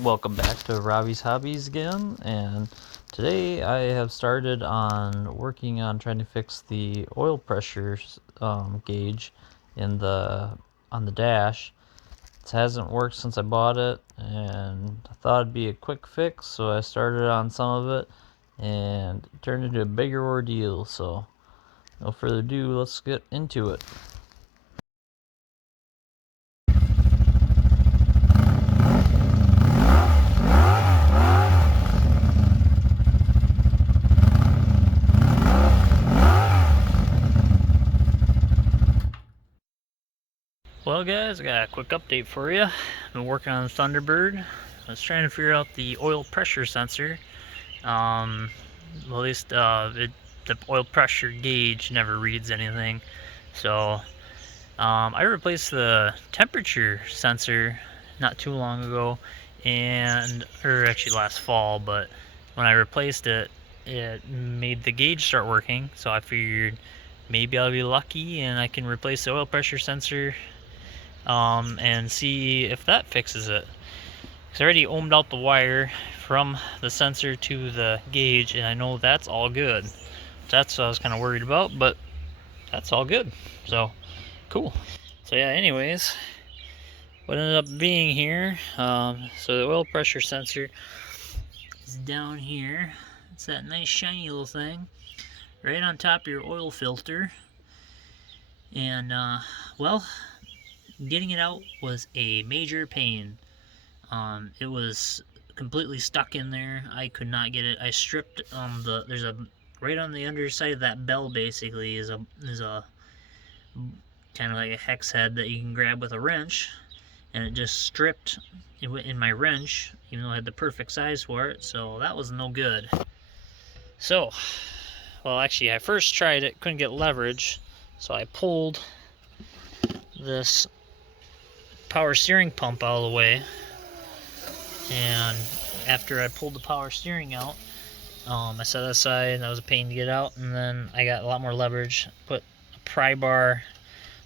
Welcome back to Robbie's Hobbies again, and today I have started on working on trying to fix the oil pressure gauge in the on the dash. It hasn't worked since I bought it, and I thought it'd be a quick fix, so I started on some of it, and it turned into a bigger ordeal. So, no further ado, let's get into it. Well guys, I got a quick update for you. I've been working on Thunderbird. I was trying to figure out the oil pressure sensor. Well, at least the oil pressure gauge never reads anything. So I replaced the temperature sensor not too long ago, or actually last fall, but when I replaced it, it made the gauge start working. So I figured maybe I'll be lucky and I can replace the oil pressure sensor and see if that fixes it. Because I already ohmed out the wire from the sensor to the gauge, and I know that's all good. That's what I was kind of worried about, but that's all good. So, cool. So yeah, anyways, what ended up being here, so the oil pressure sensor is down here. It's that nice shiny little thing right on top of your oil filter. And, well, getting it out was a major pain. It was completely stuck in there. I could not get it. I stripped there's a right on the underside of that bell basically is a kind of like a hex head that you can grab with a wrench, and it just stripped in my wrench, even though I had the perfect size for it. So that was no good. So, well, actually I first tried it, couldn't get leverage, so I pulled this power steering pump out of the way. And after I pulled the power steering out, I set it aside. That was a pain to get out, and then I got a lot more leverage. Put a pry bar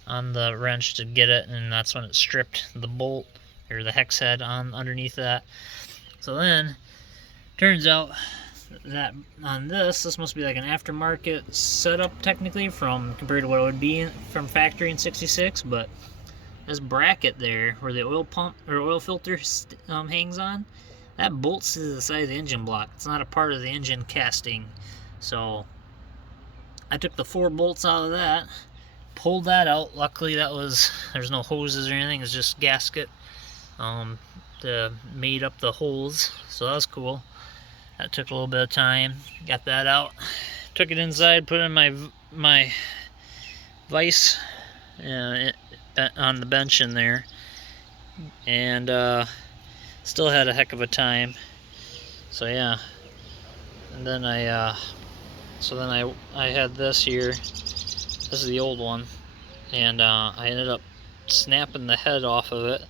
on the wrench to get it, and that's when it stripped the bolt or the hex head on underneath that. So then, turns out that on this must be like an aftermarket setup technically compared to what it would be from factory in '66, but this bracket there where the oil pump or oil filter hangs on, that bolts to the side of the engine block. It's not a part of the engine casting. So I took the 4 bolts out of that, pulled that out. Luckily there's no hoses or anything, it's just gasket that made up the holes, so that was cool. That took a little bit of time. Got that out, took it inside, put it in my vise on the bench in there, and still had a heck of a time. So yeah, and then I had this here. This is the old one, and I ended up snapping the head off of it,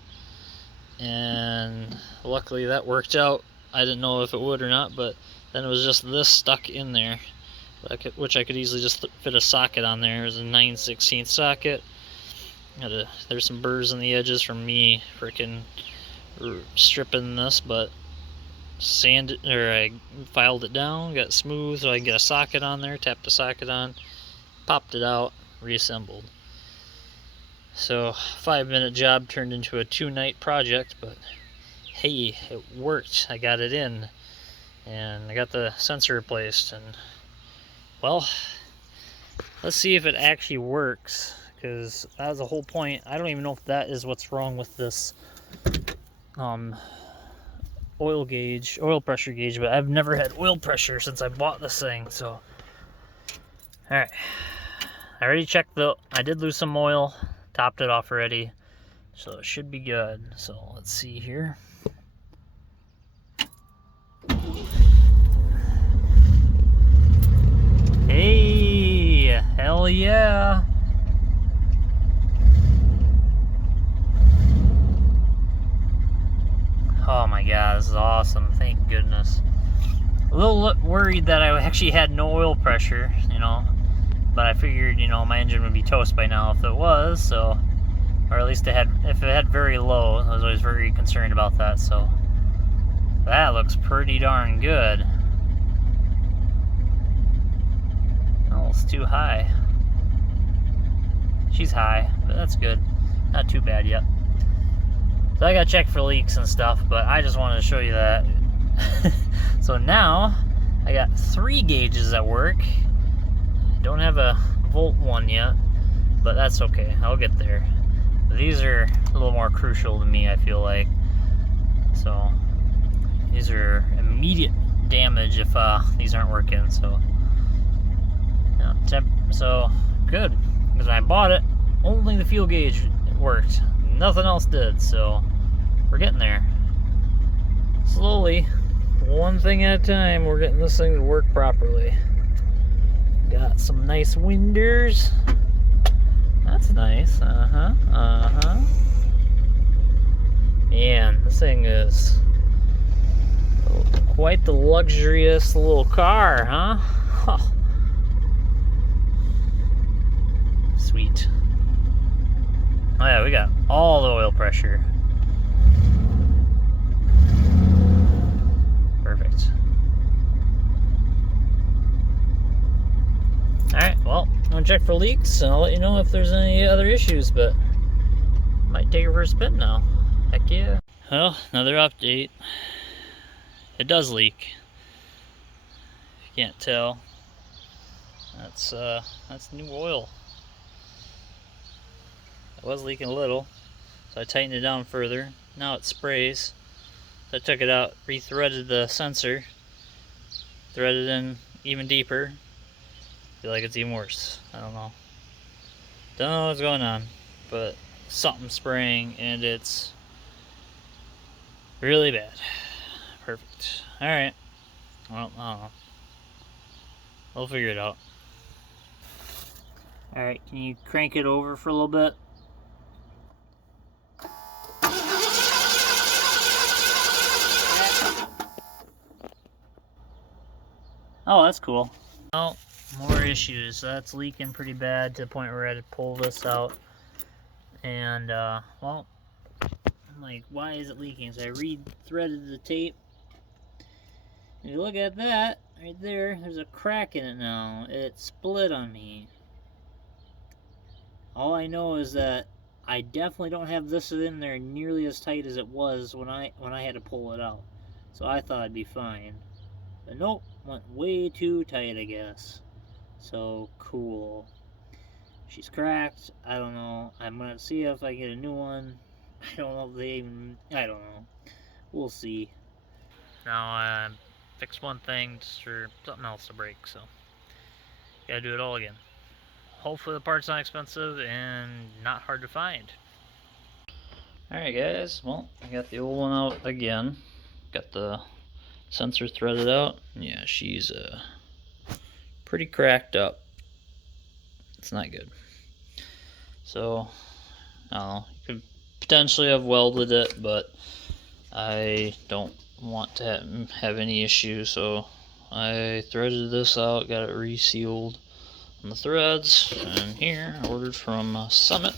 and luckily that worked out. I didn't know if it would or not, but then it was just this stuck in there, which I could easily just fit a socket on there. It was a 9/16 socket. There's some burrs on the edges from me freaking stripping this, but I filed it down, got it smooth so I could get a socket on there, tapped the socket on, popped it out, reassembled. So 5-minute job turned into a 2-night project, but hey, it worked. I got it in, and I got the sensor replaced, and well, let's see if it actually works, because that was the whole point. I don't even know if that is what's wrong with this oil pressure gauge, but I've never had oil pressure since I bought this thing. So alright, I already checked I did lose some oil, topped it off already, so it should be good. So let's see here. Hey, hell yeah. Oh my god, this is awesome. Thank goodness. A little worried that I actually had no oil pressure, but I figured, my engine would be toast by now if it was, or at least if it had very low. I was always very concerned about that, so that looks pretty darn good. Almost too high. She's high, but that's good. Not too bad yet. So I gotta check for leaks and stuff, but I just wanted to show you that. So now I got 3 gauges at work. Don't have a volt one yet, but that's okay. I'll get there. These are a little more crucial to me, I feel like. So these are immediate damage if these aren't working. So yeah, so good, because when I bought it, only the fuel gauge worked. Nothing else did. So we're getting there. Slowly, one thing at a time, we're getting this thing to work properly. Got some nice winders. That's nice. Man, this thing is quite the luxurious little car, huh? Oh. Sweet. Oh yeah, we got all the oil pressure. Perfect. Alright, well, I'm gonna check for leaks and I'll let you know if there's any other issues, but might take her for a spin now. Heck yeah. Well, another update. It does leak. If you can't tell. That's new oil. It was leaking a little, so I tightened it down further. Now it sprays. So I took it out, re-threaded the sensor, threaded in even deeper. Feel like it's even worse. I don't know. Don't know what's going on, but something's spraying and it's really bad. Perfect. Alright. Well, I don't know. We'll figure it out. Alright, can you crank it over for a little bit? Oh, that's cool. Oh, more issues. That's leaking pretty bad to the point where I had to pull this out. And, well, I'm like, why is it leaking? So I re-threaded the tape. And you look at that, right there, there's a crack in it now. It split on me. All I know is that I definitely don't have this in there nearly as tight as it was when I had to pull it out. So I thought I'd be fine. But nope, went way too tight, I guess. So, cool. She's cracked. I don't know. I'm gonna see if I get a new one. I don't know if they even... I don't know. We'll see. Now, I fixed one thing just for something else to break, so... gotta do it all again. Hopefully the part's not expensive and not hard to find. Alright guys, well, I got the old one out again. Got the sensor threaded out. Yeah, she's pretty cracked up. It's not good. So, I don't know. You could potentially have welded it, but I don't want to have any issues, so I threaded this out, got it resealed on the threads, and here I ordered from Summit.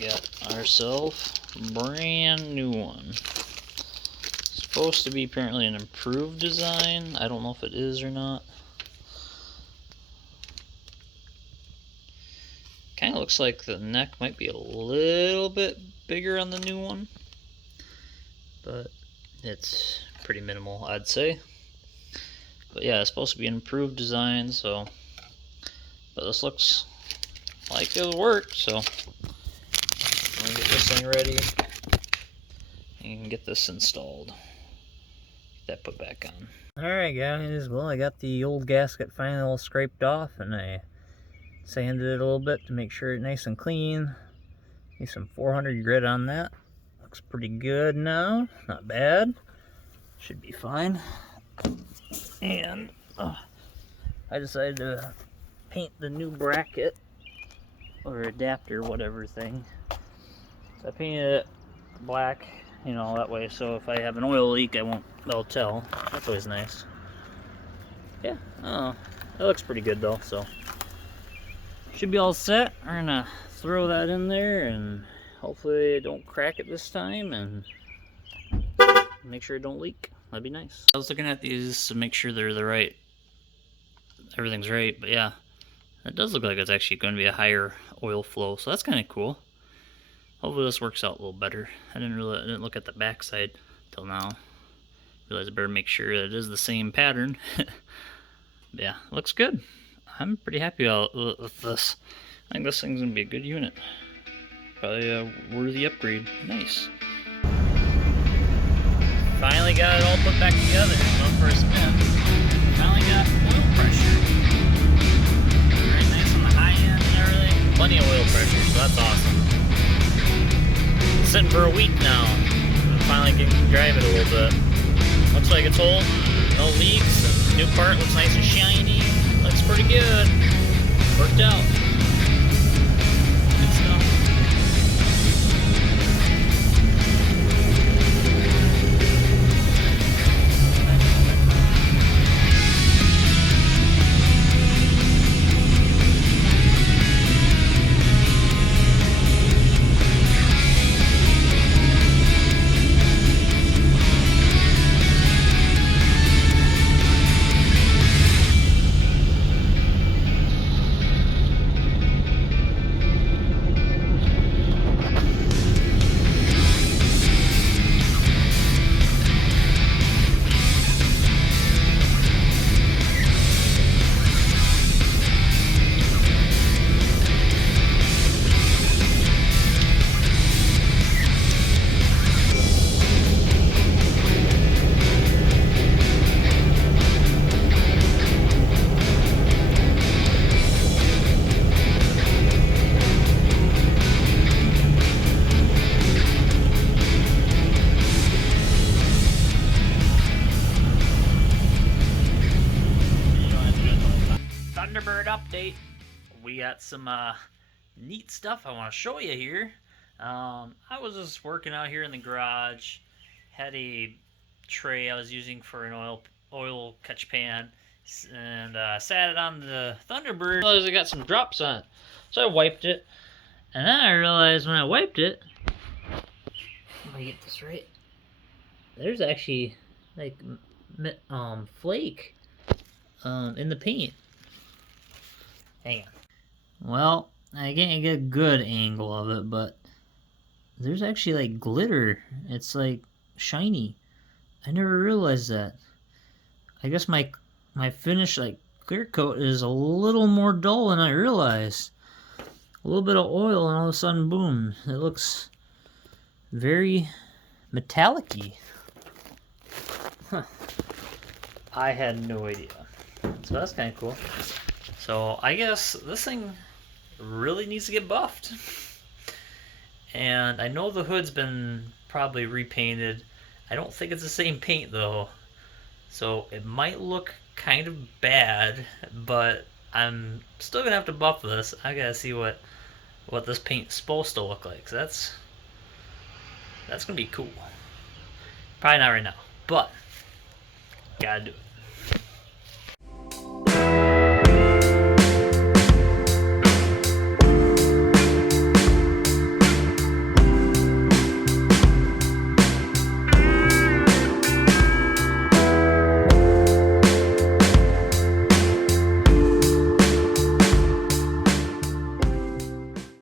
Got ourselves a brand new one. Supposed to be apparently an improved design. I don't know if it is or not. Kind of looks like the neck might be a little bit bigger on the new one, but it's pretty minimal, I'd say. But yeah, it's supposed to be an improved design, so. But this looks like it'll work, so. I'm gonna get this thing ready and get this installed. Get that put back on. Alright guys, well I got the old gasket finally all scraped off and I sanded it a little bit to make sure it's nice and clean. Need some 400 grit on that. Looks pretty good now, not bad. Should be fine. And I decided to paint the new bracket or adapter, whatever thing. So I painted it black, you know, that way so if I have an oil leak I'll tell. That's always nice. Yeah, it looks pretty good though, so should be all set. We're gonna throw that in there, and hopefully it don't crack it this time, and make sure it don't leak. That'd be nice. I was looking at these to make sure they're the right, everything's right, but yeah, it does look like it's actually going to be a higher oil flow, so that's kind of cool. Hopefully this works out a little better. I didn't look at the back side till now. Realized I better make sure that it is the same pattern. Yeah, looks good. I'm pretty happy with this. I think this thing's gonna be a good unit. Probably a worthy upgrade. Nice. Finally got it all put back together. Went for a spin. Finally got oil pressure. Very nice on the high end and everything. Plenty of oil pressure, so that's awesome. Sitting for a week now. I'm finally getting to drive it a little bit. Looks like it's holding, no leaks, and the new part looks nice and shiny. Looks pretty good. Worked out. Good stuff. Thunderbird update. We got some neat stuff I want to show you here. I was just working out here in the garage. Had a tray I was using for an oil catch pan, and sat it on the Thunderbird. I realized I got some drops on it, so I wiped it, and then I realized when I wiped it, let me get this right. There's actually like flake in the paint. Hang on. Well, I can't get a good angle of it, but there's actually like glitter. It's like shiny. I never realized that. I guess my finish, like clear coat, is a little more dull than I realized. A little bit of oil and all of a sudden, boom, it looks very metallic-y. Huh. I had no idea. So that's kind of cool. So I guess this thing really needs to get buffed. And I know the hood's been probably repainted. I don't think it's the same paint though. So it might look kind of bad, but I'm still gonna have to buff this. I gotta see what this paint's supposed to look like. So that's gonna be cool. Probably not right now, but gotta do it.